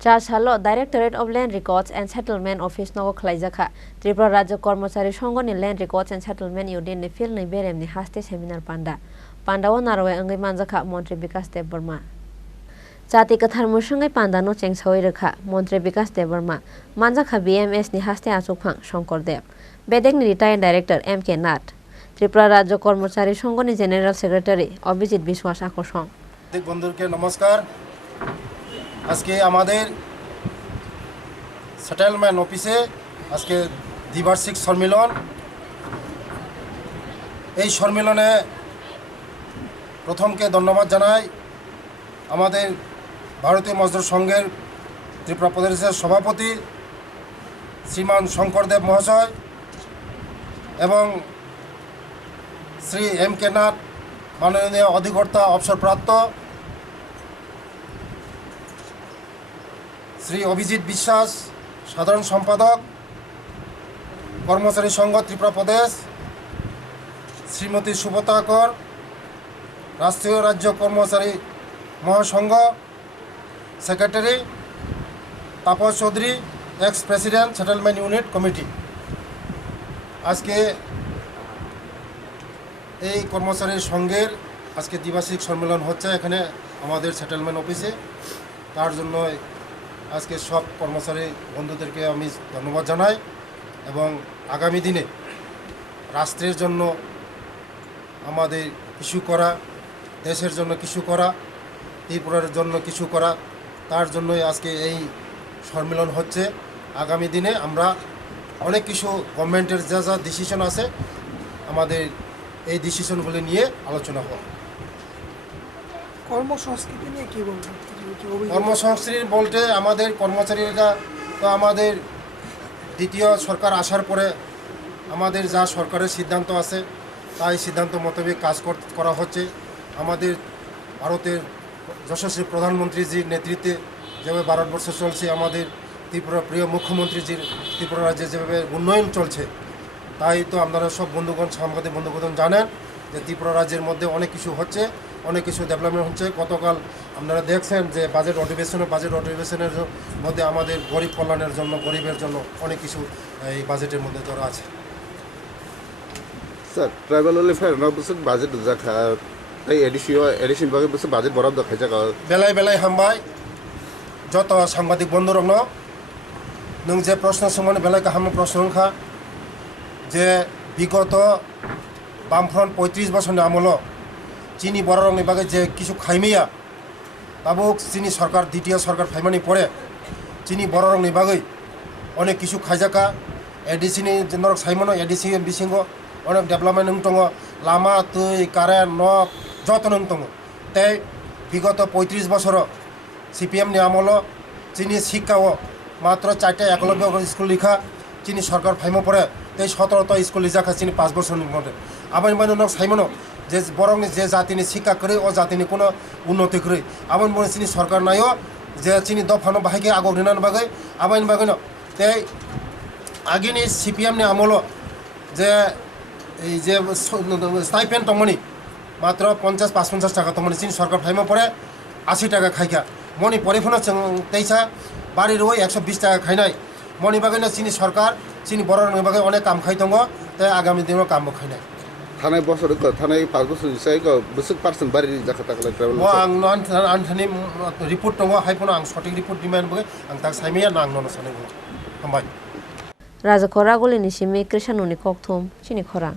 Chasalo, Directorate of Land Records and Settlement Office no Khlaijakha, Tripura Rajya Kormachari Songoni Land Records and Settlement Unit ni Philnwi Beremni Haste Seminar Panda. Panda wa narwe angai manjakha Montri Bikas de Burma. Jati kathar musangai Panda no chengsoi rekha Montri Bikas de Burma. Manjakha BMS ni Haste Achuphang Shonkordev. Bedekni Retired Director MK Nat. Tripura Rajya Kormachari Songoni General Secretary Abhijit Biswas Akosong. বন্ধুকে নমস্কার। আজকে আমাদের settlement অফিসে আজকে দ্বিবার্ষিক সম্মেলন। এই সম্মেলনে প্রথমকে ধন্যবাদ জানাই আমাদের ভারতীয় মজদুর সংঘের ত্রিপুরা প্রদেশের সভাপতি শ্রীমান শঙ্করদেব মহাশয় এবং শ্রী এম কে নাথ মাননীয় অধিকর্তা অবসরপ্রাপ্ত শ্রী অভিজিৎ বিশ্বাস সাধারণ সম্পাদক কর্মচারী সংঘ ত্রিপুরা প্রদেশ, শ্রীমতী সুব্রতা কর রাষ্ট্রীয় রাজ্য কর্মচারী মহাসংঘ secretary, Tapas Chowdhury ex president settlement unit committee. আজকে এই কর্মচারী সংঘের আজকে দ্বিবার্ষিক সম্মেলন হচ্ছে এখানে আমাদের সেটেলমেন্ট অফিসে। তার জন্য আজকে সব কর্মচারী বন্ধুদেরকে আমি ধন্যবাদ জানাই এবং আগামী দিনে রাষ্ট্রের জন্য আমাদের কিছু করা, দেশের জন্য কিছু করা, ত্রিপুরার জন্য কিছু করা, তার জন্যই আজকে এই সম্মেলন হচ্ছে। আগামী দিনে আমরা অনেক কিছু গভর্নমেন্টের যা যা ডিসিশন আছে আমাদের এই ডিসিশনগুলি নিয়ে আলোচনা হয়। কর্মসংস্কৃতি নিয়ে কী বলবেন? কর্মসংস্কৃতি বলতে আমাদের কর্মচারীরা তো আমাদের দ্বিতীয় সরকার আসার পরে আমাদের যা সরকারের সিদ্ধান্ত আছে তাই সিদ্ধান্ত মোতাবেক কাজ করা হচ্ছে। আমাদের ভারতের যশস্বী প্রধানমন্ত্রীজির নেতৃত্বে যেভাবে ভারতবর্ষ চলছে, আমাদের ত্রিপুরা প্রিয় মুখ্যমন্ত্রীজির ত্রিপুরা রাজ্যে যেভাবে উন্নয়ন চলছে, তাই তো আপনারা সব বন্ধুগণ সাংবাদিক বন্ধুগণ জানেন যে ত্রিপুরা রাজ্যের মধ্যে অনেক কিছু হচ্ছে, অনেক কিছু ডেভেলপমেন্ট হচ্ছে। গতকাল আপনারা দেখছেন যে বাজেট অধিবেশনের মধ্যে আমাদের গরিব কল্যাণের জন্য, গরিবের জন্য অনেক কিছু এই বাজেটের মধ্যে ধরা আছে। স্যার ট্রাইবেল ওয়েলফেয়ার বছর বাজেট দেখা তাই এডিশন ভাবে বছর বাজেট বরাদ্দ খাইছে বেলায় বেলায় হামবাই যত সাংবাদিক বন্ধুরং নং যে প্রশ্ন সঙ্গে বেলায় হাম প্রশ্ন খা যে বিগত বামফ্রন্ট 35 বছরের আমল চিনি বড় রঙের বাগে যে কিছু খাইমেয়া তাবুক চিনি সরকার দ্বিতীয় সরকার ফাইমানি পরে চিনি বড় রঙের বাগে অনেক কিছু খাইজাকা এডিসিনি নরক সাইমনো এডিসি বিসিঙ্গ অনেক ডেভেলপমেন্ট দङ, লামা তুই কারেন্ট নক যত দङ। তাই বিগত 35 বছর সিপিএমনি আমল চিনি শিক্ষাও মাত্র 4টা একলব্য স্কুল লিখা চিনি সরকার ফাইমো পরে তাই 17টা স্কুল লিজাখা চিনি 5 বছরের মধ্যে আবার মানে নক সাইমনো যে বরং যে জাতিনি শিক্ষা করে ও জাতিনি কোনো উন্নতি করে আবার মনে চিনি সরকার নাইও যে চিনি দফানো বাহাইকে আগর নিনান বাগে আবার বাগে ন। তাই আগেনি সিপিএমনি আমল যে এই যে স্টাইপেন্ড তমনি মাত্র 50-55 টাকা তমনি চিনি সরকার ফাইমো পরে 80 টাকা খাইকা মনি পরিফোন তেইসা বাড়ির ওই 120 টাকা খাইনাই মনি বাগে চিনি সরকার চিনি বড় বাগে অনেক কাম খাই দङ। তাই আগামী দিনও কামও খাইনাই থানায় বছর থানায় 5 বছর বছর পার্সেন্ট বাড়ি জায়গা থাকলে ট্রাভেল আনথানি রিপোর্ট দङ হাইপনো আं সঠিক রিপোর্ট দিমান বগে আं তাক সাইমেয়া নাং নন সাनै হামবাই Raja Khorang guli ni simi Krishanuni kokthum Chini Khorang.